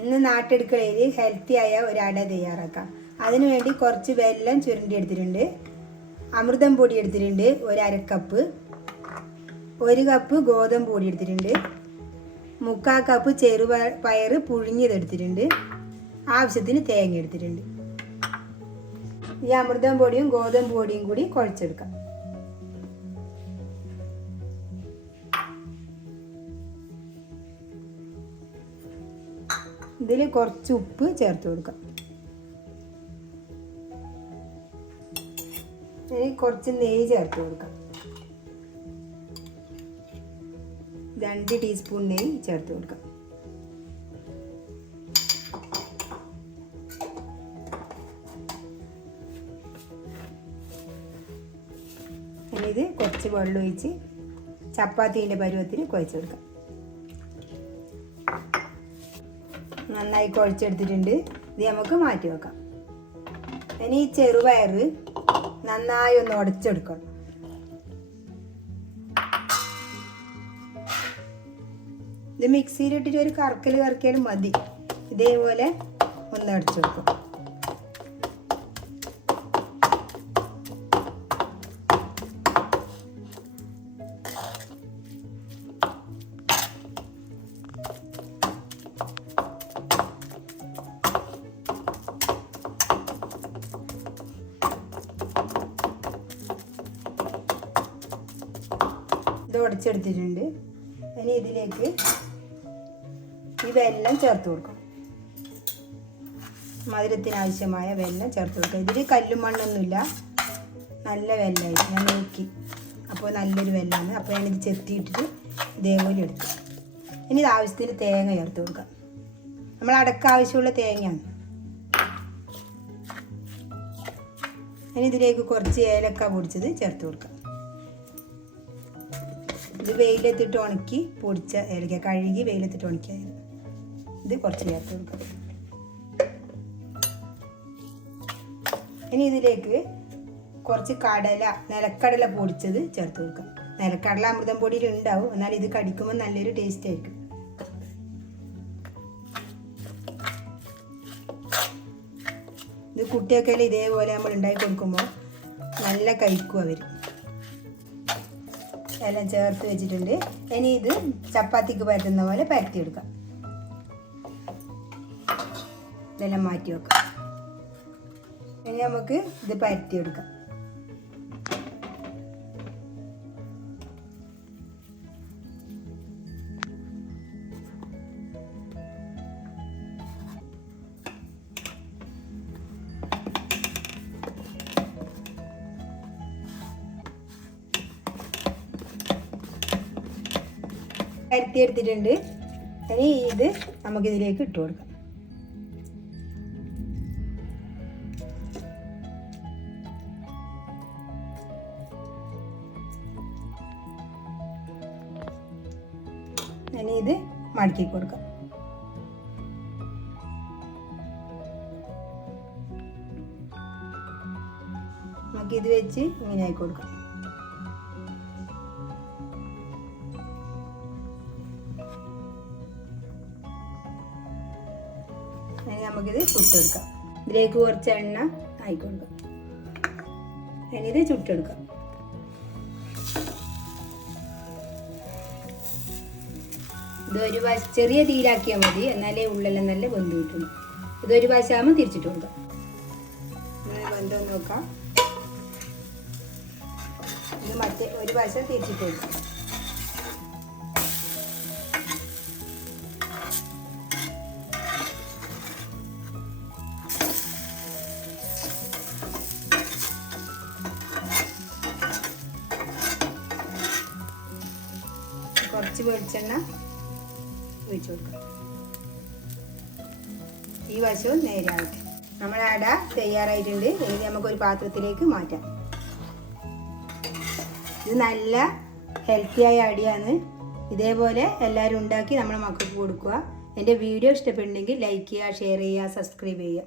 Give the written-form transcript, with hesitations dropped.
ഇന്ന് നാട്ടെടുക്കളയിൽ ഹെൽത്തിയായ ഒരു അട തയ്യാറാക്കാം. അതിനു വേണ്ടി കുറച്ച് വെല്ലം ചുരുണ്ടി എടുത്തിട്ടുണ്ട്, അമൃതം പൊടി എടുത്തിട്ടുണ്ട് 1/2 കപ്പ്, 1 കപ്പ് ഗോതമ്പ് പൊടി എടുത്തിട്ടുണ്ട്, 3/4 കപ്പ് ചെറുപയർ പുഴുങ്ങിയതെടുത്തിട്ടുണ്ട്, ആവശ്യത്തിന് തേങ്ങ എടുത്തിട്ടുണ്ട്. ഈ അമൃതം പൊടിയും ഗോതമ്പ് പൊടിയും കൂടി കുഴച്ചെടുക്കാം. ഇതിൽ കുറച്ച് ഉപ്പ് ചേർത്ത് കൊടുക്കാം. ഇനി കുറച്ച് നെയ്യ് ചേർത്ത് കൊടുക്കാം. 2 ടീസ്പൂൺ നെയ്യ് ചേർത്ത് കൊടുക്കാം. ഇനി ഇത് കുറച്ച് വെള്ളം ഒഴിച്ച് ചപ്പാത്തീൻ്റെ പരുവത്തിന് കുഴച്ചെടുക്കാം. നന്നായി കുഴച്ചെടുത്തിട്ടുണ്ട്. ഇത് നമുക്ക് മാറ്റി വെക്കാം. ഇനി ഈ ചെറുപയർ നന്നായി ഒന്ന് ഉടച്ചെടുക്കണം. ഇത് മിക്സിയിലിട്ടിട്ട് ഒരു കറക്കിയാലും മതി. ഇതേപോലെ ഒന്ന് അടിച്ചെടുക്കും. ഇത് ഉടച്ചെടുത്തിട്ടുണ്ട്. ഇനി ഇതിലേക്ക് ഈ വെല്ലം ചേർത്ത് കൊടുക്കണം. മധുരത്തിനാവശ്യമായ വെല്ലം ചേർത്ത് കൊടുക്കുക. ഇതിൽ കല്ലും മണ്ണൊന്നുമില്ല, നല്ല വെല്ലമായി. ഞാൻ നോക്കി, അപ്പോൾ നല്ലൊരു വെല്ലമാണ്. അപ്പോൾ ഞാനിത് ചെത്തിയിട്ടിട്ട് ഇതേപോലെ എടുത്തു. ഇനി ഇത് ആവശ്യത്തിന് തേങ്ങ ചേർത്ത് കൊടുക്കാം. നമ്മൾ അടക്ക ആവശ്യമുള്ള തേങ്ങയാണ്. ഇനി ഇതിലേക്ക് കുറച്ച് ഏലക്ക പൊടിച്ചത് ചേർത്ത് കൊടുക്കാം. ഇത് വെയിലത്തിട്ട് ഉണക്കി പൊടിച്ച ഏലക്ക, കഴുകി വെയിലത്തിട്ട് ഉണക്കിയായിരുന്നു. ഇത് കുറച്ച് ചേർത്ത് കൊടുക്കാം. ഇനി ഇതിലേക്ക് കുറച്ച് നിലക്കടല പൊടിച്ചത് ചേർത്ത് കൊടുക്കാം. നിലക്കടല അമൃതം പൊടിയിൽ ഉണ്ടാവും, എന്നാൽ ഇത് കടിക്കുമ്പോൾ നല്ലൊരു ടേസ്റ്റ് ആയിരിക്കും. ഇത് കുട്ടിയൊക്കെ ഇതേപോലെ നമ്മൾ ഉണ്ടാക്കി കൊടുക്കുമ്പോൾ നല്ല കഴിക്കും അവർ. എല്ലാം ചേർത്ത് വെച്ചിട്ടുണ്ട്. ഇനി ഇത് ചപ്പാത്തിക്ക് പരത്തുന്ന പോലെ പരത്തിയെടുക്കാം. ഇതെല്ലാം മാറ്റി വെക്കാം. ഇനി നമുക്ക് ഇത് പരത്തിയെടുക്കാം. പരത്തിയെടുത്തിട്ടുണ്ട്. ഇനി ഇത് നമുക്കിതിലേക്ക് ഇട്ട് കൊടുക്കാം. ഇനി ഇത് മടക്കി കൊടുക്കാം. നമുക്കിത് വെച്ച് ഇങ്ങനെ ആക്കി കൊടുക്കാം. നമുക്കിത് ചുട്ടെടുക്കാം. ഇതിലേക്ക് കുറച്ച് എണ്ണ ആയിക്കൊടുക്കാം. ഇനി ഇത് ചുട്ടെടുക്കാം. ഇതൊരു ചെറിയ തീയിലാക്കിയാൽ മതി, എന്നാലേ ഉള്ളെല്ലാം നല്ല വെന്ത് കിട്ടുള്ളൂ. ഇതൊരു വശമാകുമ്പോൾ തിരിച്ചിട്ട് കൊടുക്കാം. വെന്തോന്ന് നോക്കാം. ഇത് മറ്റേ ഒരു വശം തിരിച്ചിട്ട് കൊടുക്കാം. കുറച്ച് വെളിച്ചെണ്ണ ഒഴിച്ചു കൊടുക്കാം. ഈ വശവും നേരായിട്ട് നമ്മുടെ അട തയ്യാറായിട്ടുണ്ട്. ഇനി നമുക്കൊരു പാത്രത്തിലേക്ക് മാറ്റാം. ഇത് നല്ല ഹെൽത്തിയായ അടിയാണ്. ഇതേപോലെ എല്ലാവരും ഉണ്ടാക്കി നമ്മളെ മക്കൾക്ക് കൊടുക്കുക. എൻ്റെ വീഡിയോ ഇഷ്ടപ്പെടുന്നെങ്കിൽ ലൈക്ക് ചെയ്യുക, ഷെയർ ചെയ്യുക, സബ്സ്ക്രൈബ് ചെയ്യുക.